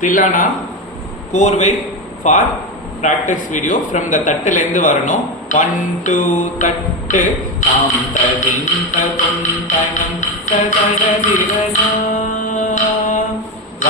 Thillana korvai for practice video from the தட்டுலேருந்து வரணும். 1 2 தட்டு தாம் ததிம் ததும் தனம் ததடதிரனா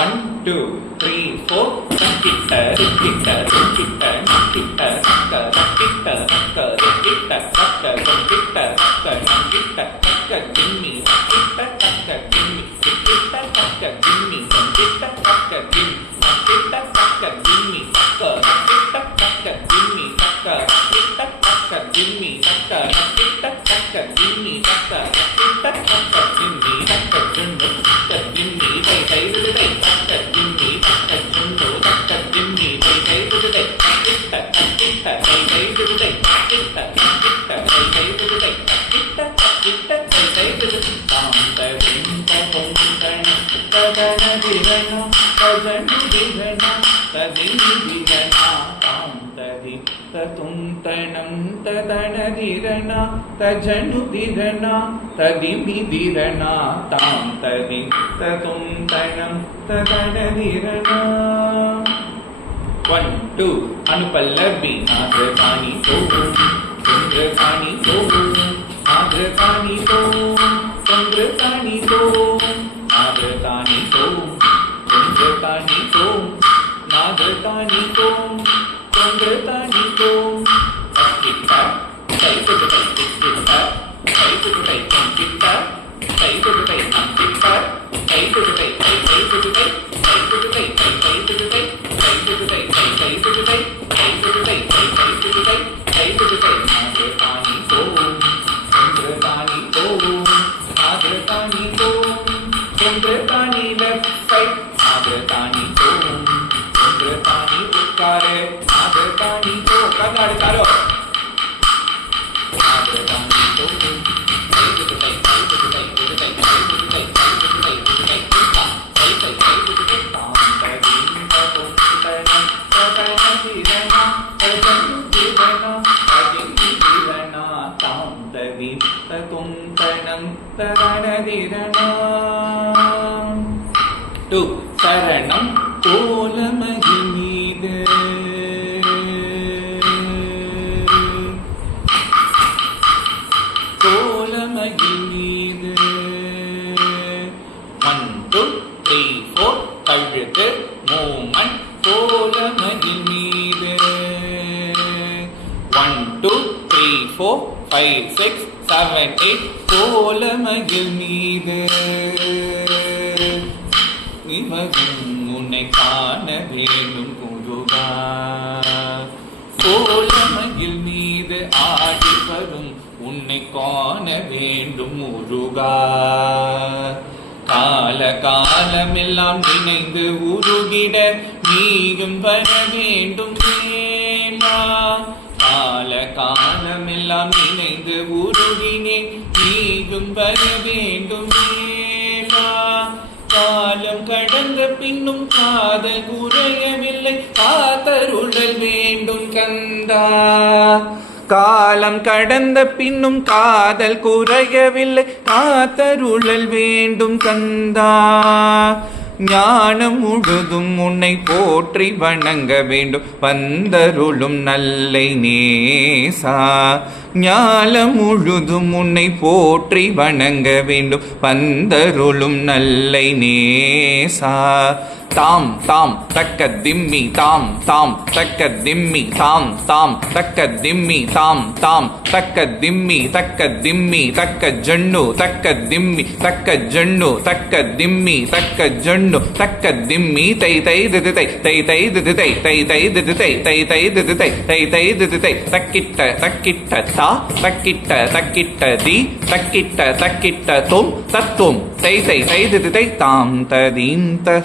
1 2 3 4 தக்கிட்ட ரிக்கிட்ட ரிக்கிட்ட நக்கிட்ட நக்க ரக்கிட்ட நக்க ரிக்கிட்ட நக்க கொங்கிட்ட நக்க நங்கிட்ட நக்க ஜிம்மி நக்கிட்ட நக்க ஜிம்மி ரிக்கிட்ட நக்க ஜிம்மி கொங்கிட்ட நக்க ஜிம்மி நக்கிட்ட நக்க ஜிம்மி நக்க ரக்கிட்ட நக்க ஜிம்மி நக்க ரக்கிட்ட நக்க ஜிம்மி நக்க ரக்கிட்ட நக்க ஜிம்மி நக்க ரக்கிட்ட நக்க ஜிம்மி நக்க ஜுன்னு நக்க ஜிம்மி தை தை தை நக்க ஜிம்மி நக்க ஜுன்னு நக்க ஜிம்மி தை தை தை நக்கிட்ட நக்கிட்ட தை தை தை நக்கிட்ட நக்கிட்ட தை தை தை நக்கிட்ட நக்கிட்ட தை தை தை தாம் ததிம் ததும் தனம் ததடதிரனா ததடதிரனா ததிதிரனா தாம் ததி ததும் தனம் ததடதிரனா தஜனுதிரனா ததிமிதிரனா தாம் ததி ததும் தனம் ததடதிரனா 1 2 அனுபல்லவி நாதகானி தோம் சந்திரகானி தோம் நாதகானி தோம் சந்திரகானி தோம் நாதகானி தோம் சந்திரகானி தோம் நாதகானி தோம் சந்திரகானி தோம் தக்கிட்ட தைத்துடு தைத்திட்ட தைத்துடு தைத்திட்ட தைத்துடு தைத்திட்ட தைத்துடு தை தைத்துடு தை தைத்துடு தை தைத்துடு தை தைத்துடு தை தைத்துடு தை தைத்துடு தை தைத்துடு தை தைத்துடு தை நாதகானி தோம் சந்திரகானி தோம் நாதகானி தோம் சந்திரகானி லெஃப்ட் சைட் நாதகானி தோம் சந்திரகானி உட்காரு நாதகானி தோ கண்ணாடி காரோ நாதகானி தோம் தைத்துடு தை தைத்துடு தை தைத்துடு தை தைத்துடு தை தைத்துடு தை தைத்துடு தை தை தை தைத்துடு தை தாம் ததிம் ததும் தனம் ததடதிரனா தஜனுதிரனா ததிமிதிரனா தாம் ததிம் ததும் தனம் ததடதிரனா 2 சரணம் கோலமகி மீது கோலமகி மீது 1 2 3 4 கழுத்து மூமெண்ட் கோலமகி மீது 1 2 3 4 5 6 7 8 கோலமகி மீது இவகும் உன்னை காண வேண்டும் முருகா கோலமகில் மீது ஆடி வரும் உன்னை காண வேண்டும் முருகா கால காலமெல்லாம் நினைந்து உருகிட நீயும் வர வேண்டும் வேண்டா கால காலமெல்லாம் நினைந்து உருகினேன் நீயும் வர வேண்டும் வேண்டா காலம் கடந்த பின்னும் காதல் குறையவில்லை காத்தருளல் வேண்டும் கந்தா காலம் கடந்த பின்னும் காதல் குறையவில்லை காத்தருளல் வேண்டும் கந்தா ஞானம் முழுதும் உன்னை போற்றி வணங்க வேண்டும் வந்தருளும் நல்லை நேசா ஞானம் முழுதும் உன்னை போற்றி வணங்க வேண்டும் வந்தருளும் நல்லை நேசா தாம் தாம் தக்க திம்மி தாம் தாம் தக்க திம்மி தாம் தாம் தக்க திம்மி தாம் தாம் தக்க திம்மி தக்க திம்மி தக்க ஜண்ணு தக்க திம்மி தக்க ஜண்ணு தக்க திம்மி தக்க ஜண்ணு தக்க திம்மி தை தை திது தை தை தை திது தை தை தை திது தை தை தை திது தை தை தை திது தை தக்கிட்ட தக்கிட்ட தா தக்கிட்ட தக்கிட்ட தி தக்கிட்ட தக்கிட்ட தும் தத்தும் தை தை தை திது தை தாம் ததீம் த